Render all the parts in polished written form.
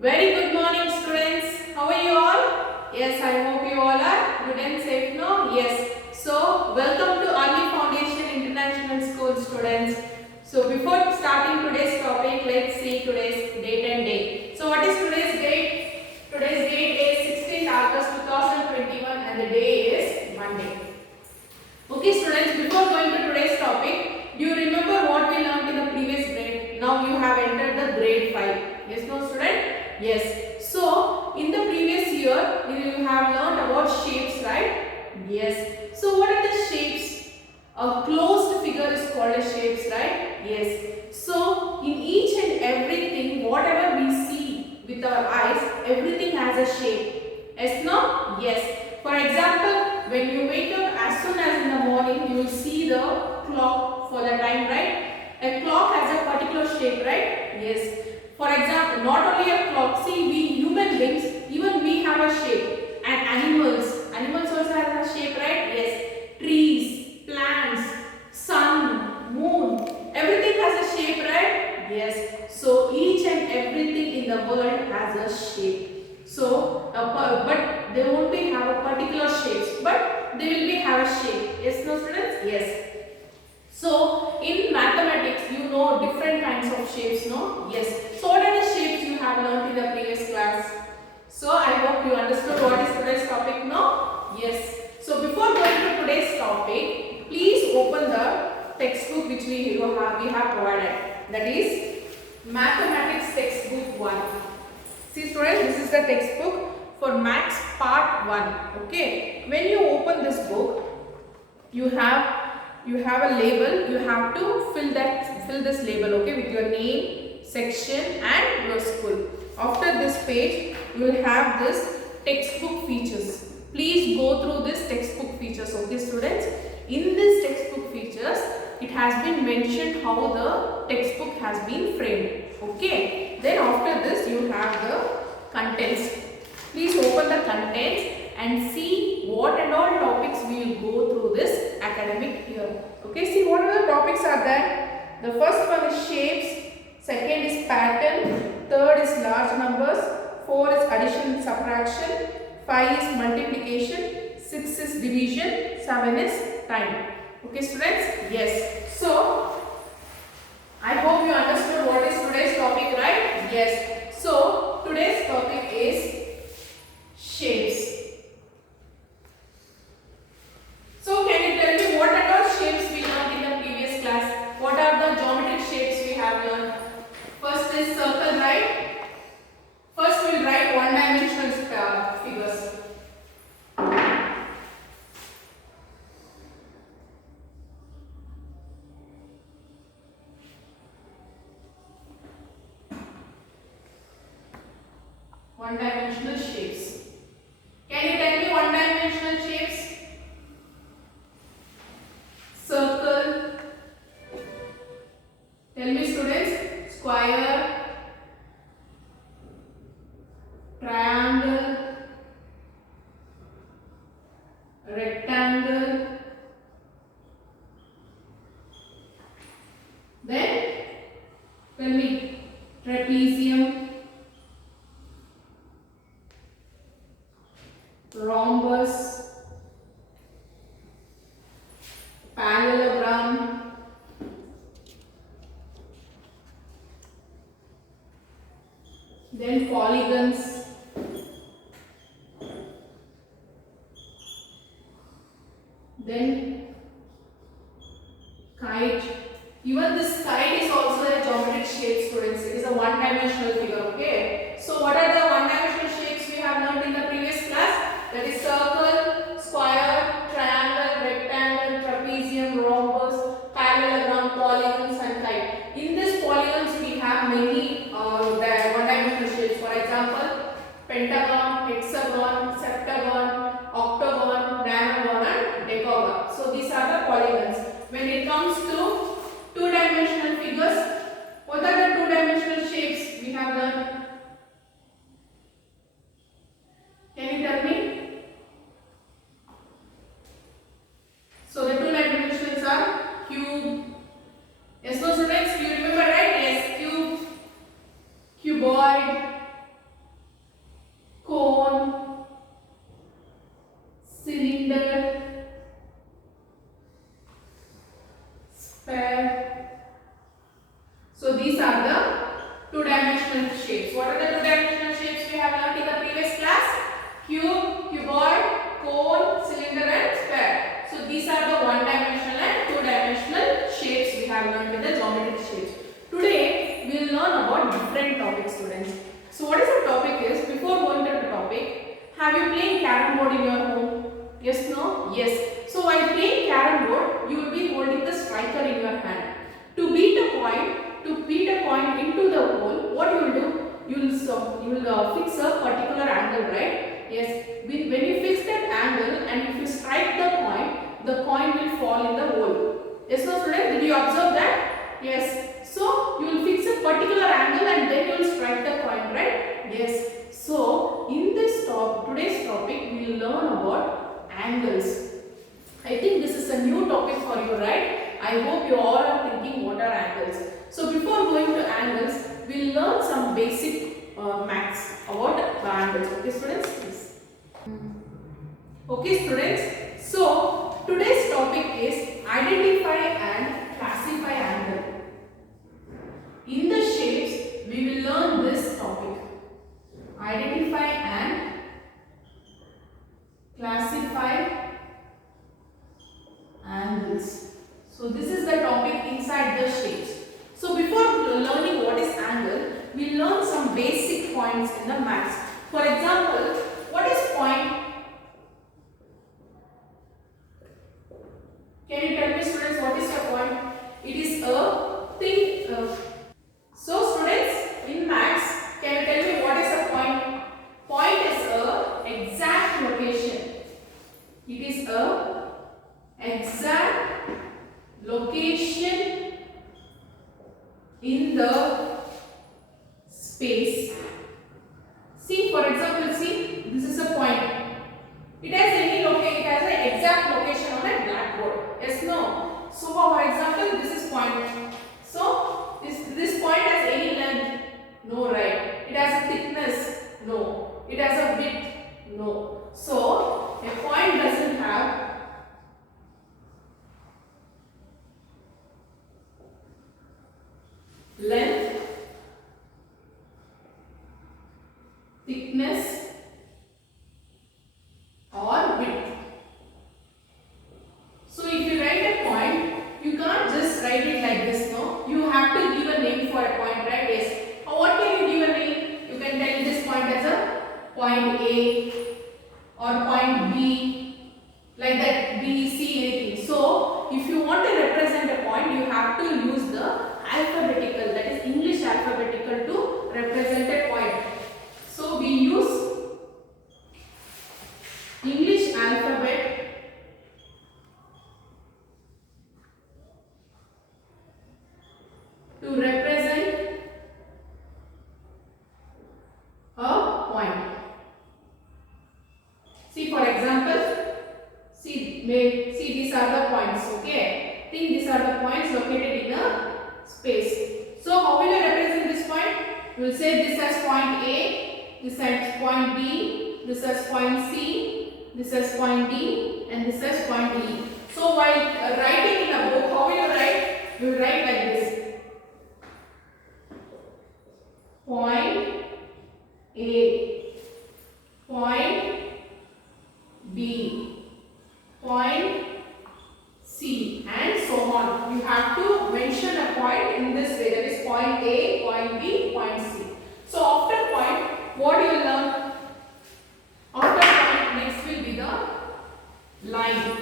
Very good morning, students. How are you all? Yes, I hope you all are good and safe now. Yes. So, welcome to Early Foundation International School, students. So, before starting today's topic, let's see today's date and date. So, what is today's date? Today's date is 16th August 2021 and the day is Monday. Okay, students, before going to today's topic, do you remember what we learned in the previous grade? Now you have entered the grade 5. Yes, no, student? Yes. So, in the previous year, you have learned about shapes, right? Yes. So, what are the shapes? A closed figure is called as shapes, right? Yes. So, in each and everything, whatever we see with our eyes, everything has a shape. Yes, no? Yes. For example, when you wake up, as soon as in the morning, you will see the clock for the time, right? A clock has a particular shape, right? Yes. For example, not only a clock, see we human beings, even we have a shape. And animals also have a shape, right? Yes. Trees, plants, sun, moon, everything has a shape, right? Yes. So each and everything in the world has a shape. So, but they won't be have a particular shapes, but they will be have a shape. Yes, no students? Yes. So, in mathematics, you know different kinds of shapes, no? Yes. So, what are the shapes you have learned in the previous class? So, I hope you understood what is today's topic, no? Yes. So, before going to today's topic, please open the textbook which we have provided. That is Mathematics Textbook 1. See, students, this is the textbook for Maths Part 1. Okay. When you open this book, you have a label. You have to fill this label, okay, with your name, section and your school. After this page, you will have this textbook features. Please go through this textbook features, okay, students. In this textbook features, it has been mentioned how the textbook has been framed, okay. Then after this, you have the contents. Please open the contents and see what and all topics we will go through this academic year. Okay, see what are the topics are there. The first one is shapes, second is pattern, third is large numbers, 4 is addition and subtraction, 5 is multiplication, 6 is division, 7 is time. Okay, students? Yes. So, I hope you understood what is today's topic, right? Yes. So, today's topic is shapes. So, can you tell me what are the shapes we learned in the previous class? What are the geometric shapes we have learned? First is circle, right? First we will write one-dimensional figures. One-dimensional shapes. Can you tell me one-dimensional shapes? Circle. Tell me, students. Square. Triangle. Rectangle. Then tell me trapezium. Rhombus, parallelogram, then polygons, then kite. Even this kite is also a geometric shape, students. It is a one-dimensional figure, okay? So, what are the one-dimensional shapes we have learned in the previous class? That is circle, square, triangle, rectangle, trapezium, rhombus, parallelogram, polygons and kite. In this polygons we have many one-dimensional shapes. For example, two-dimensional shapes. What are the two-dimensional shapes we have learned in the previous class? Cube, cuboid, cone, cylinder and sphere. So these are the one-dimensional and two-dimensional shapes we have learned in the geometric shapes. Today we will learn about different topics, students. So what is the topic is, before going to the topic, have you played carrom board in your home? Yes, no? Yes. So while playing carrom board, you will be holding the striker in your hand. To beat a coin into the hole, what you will do? You will fix a particular angle, right? Yes. When you fix that angle and if you strike the coin will fall in the hole. Yes, no, students? Did you observe that? Yes. So you will fix a particular angle and then you will strike the coin, right? Yes. So in this today's topic, we will learn about angles. I think this is a new topic for you, right? I hope you all are thinking what are angles. So before going to angles, we will learn some basic maths about the angles. Okay, students? Yes. Okay, students. So today's topic is identify and classify angle. In the shapes, we will learn this topic. Identify and classify angles. So this is the topic inside the shapes. So before learning what is angle, we learn some basic points in the maths. For example, what is point? Can you tell me, students, what is a point? It is a thing. So students, in maths, can you tell me what is a point? Point is a exact location. It is a exact location in the space. See, for example, see, this is a point. It has any location, it has an exact location on a blackboard. Yes, no. So for example, this is point. So this point has any length? No, right? It has a thickness? No. It has a width? No. So a point doesn't have length, thickness or width. So if you write a point, you can't just write it like this, no? You have to give a name for a point, right? Yes. What can you give a name? You can tell this point as a point A or point B, like that, B, C, anything. So if you want to represent a point, you have to use the alphabetical, that is English alphabetical, to represent a point. So we use English alphabet to represent a point. See, for example, see these are the points, okay? Think these are the points located in a space. So how will you represent this point? You will say this as point A, this as point B, this as point C, this as point D, and this as point E. So while writing in a book, how will you write? You will write like this. Point A, point B, point C, and so on. You have to mention a point in this way, that is point A, point B, point C. So after point, what you will learn? After point, next will be the line.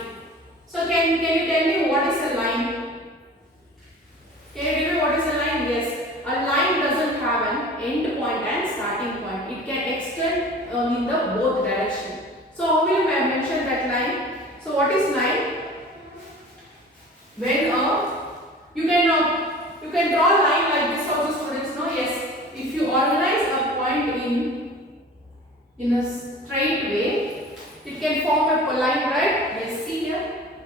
So can you tell me what is a line? Can you tell me what is a line? Yes. A line doesn't have an end point and starting point. It can extend in the both direction. So how will you mention that line? So what is line? When you can draw a line like this also, students, no? Yes. If you organize a point in a straight way, it can form a line, right? Yes, see here.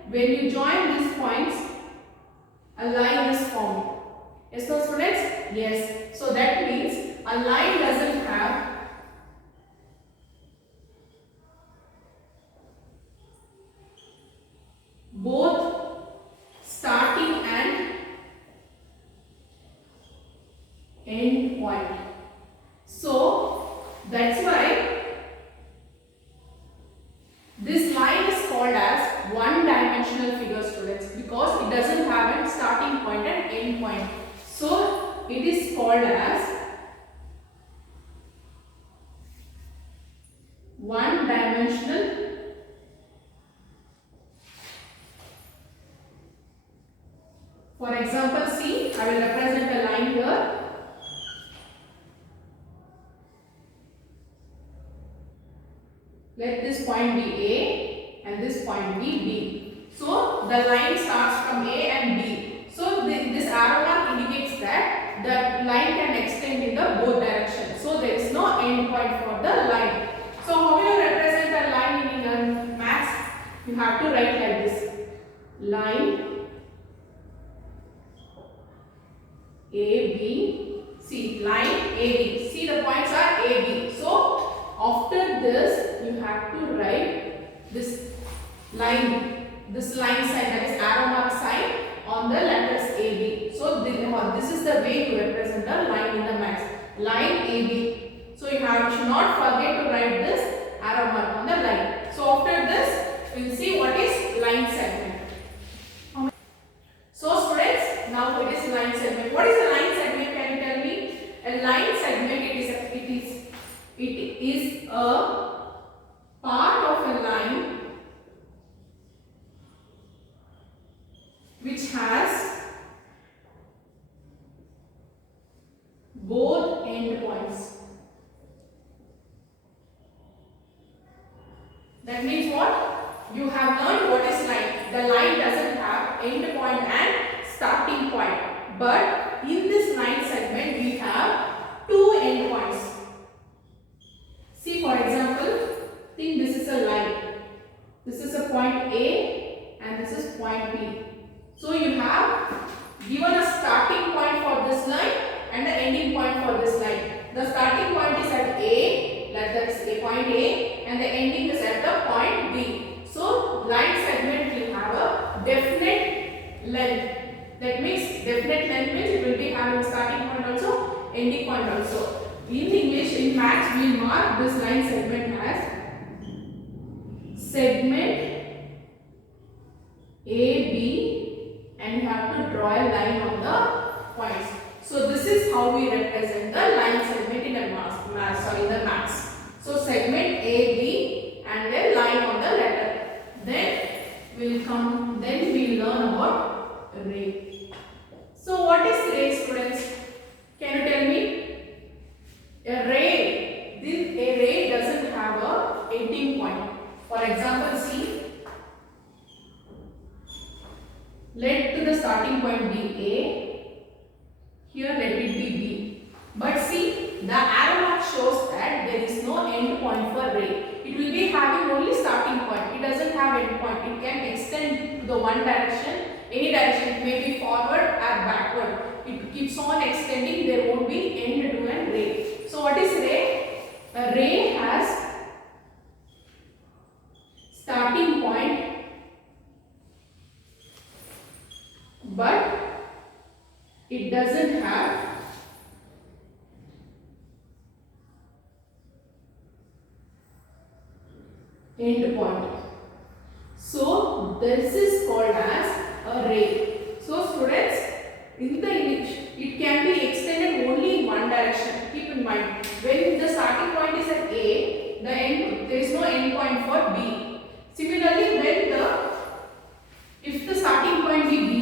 When you join end point. So that's why this line is called as one-dimensional figure, students, because it doesn't have a starting point and end point. So it is called as one-dimensional. For example, see, I will represent a line here. Let this point be A and this point be B. So the line starts from A and B. So this arrow mark indicates that the line can extend in the both directions. So there is no end point for the line. So how you represent a line in maths? You have to write like this: line AB. See, line AB. See, the points are AB. So after this, you have to write this line sign, that is arrow mark sign on the letters AB. So this is the way you represent a line in the maths. Line AB. So you should not forget to write this arrow mark on the line. So after this, we will see what is line segment. So students, now it is line segment. What is a line segment? Can you tell me? A line segment, it is a part of a line which has both end points. That means what? You have learned what is line. The line doesn't have end point and starting point. But in this line segment, we have two end points. See, for example, think this is a line. This is a point A and this is point B. So you have given a starting point for this line and the ending point for this line. The starting point is at A, that is a point A, and the ending is at the point B. So line segment will have a definite length. That means definite length means it will be having starting point also, ending point also. In English, in maths, we mark this line segment as segment AB, and you have to draw a line on the points. So this is how we represent the line segment in the maths. So segment AB and then line on the letter. Then we learn about ray. So what is ray, students? Can you tell me? A ray doesn't have a ending point. For example, see, let the starting point be A, here let it be B. But see, the arrow mark shows that there is no end point for ray. It will be having only starting point. It doesn't have end point. It can extend to the one direction, any direction. It may be forward or backward. It keeps on extending. There won't be end to and ray. So what is ray? A ray has starting point, but it doesn't have end point. So this is called as a ray. So students, in the image, it can be extended only in one direction. Keep in mind, when the starting point is at A, there is no end point for B. Similarly, if the starting point be B,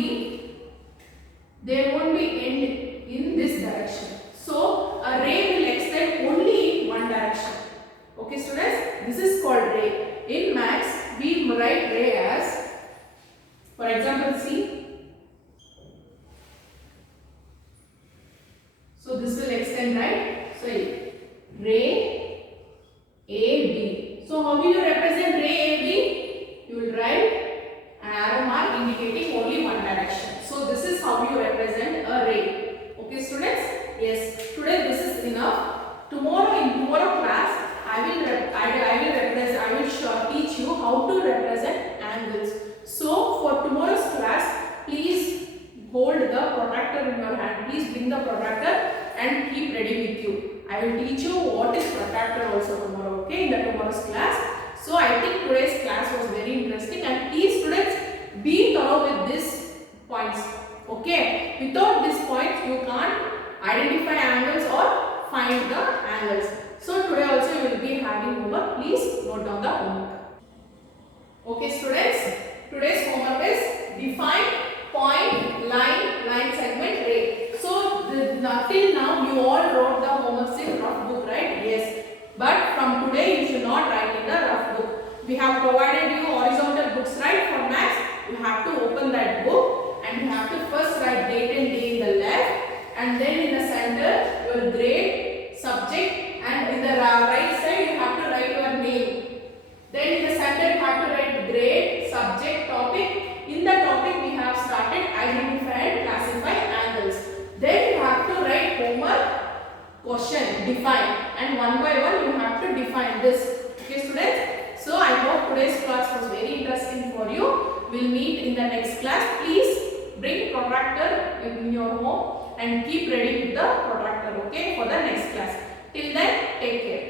there won't be end in this direction. So a ray will extend only in one direction. Okay, students, this is called ray. In maths, we write ray as, for example, see. So this will extend, right? So ray AB. So how will you represent ray AB? You will write an arrow mark indicating only one direction. So this is how you represent a ray. Okay, students? Yes. Today this is enough. Tomorrow in tomorrow class, I will teach you how to represent angles. So for tomorrow's class, please hold the protractor in your hand. Please bring the protractor and I will teach you what is protractor also tomorrow, okay, in the tomorrow's class. So I think today's class was very interesting, and please students be thorough with these points, okay. Without these points you can't identify angles or find the angles. So today also you will be having homework. Please note down the homework. Okay students, today's homework is define point, line segment, ray. So till now you all wrote the homeworks in rough book, right? Yes. But from today you should not write in the rough book. We have provided you horizontal books, right? For maths, you have to open that book and you have to first write date and day in the left, and then in the center your grade, subject, and in the right side you have to write your name. Then in the center you have to write grade, subject, topic. In the topic we have started identify and classify angles. Then you have to write homework question, define, and one by one you have to define this. Okay students? So I hope today's class was very interesting for you. We'll meet in the next class. Please bring protractor in your home and keep ready with the protractor, okay, for the next class. Till then, take care.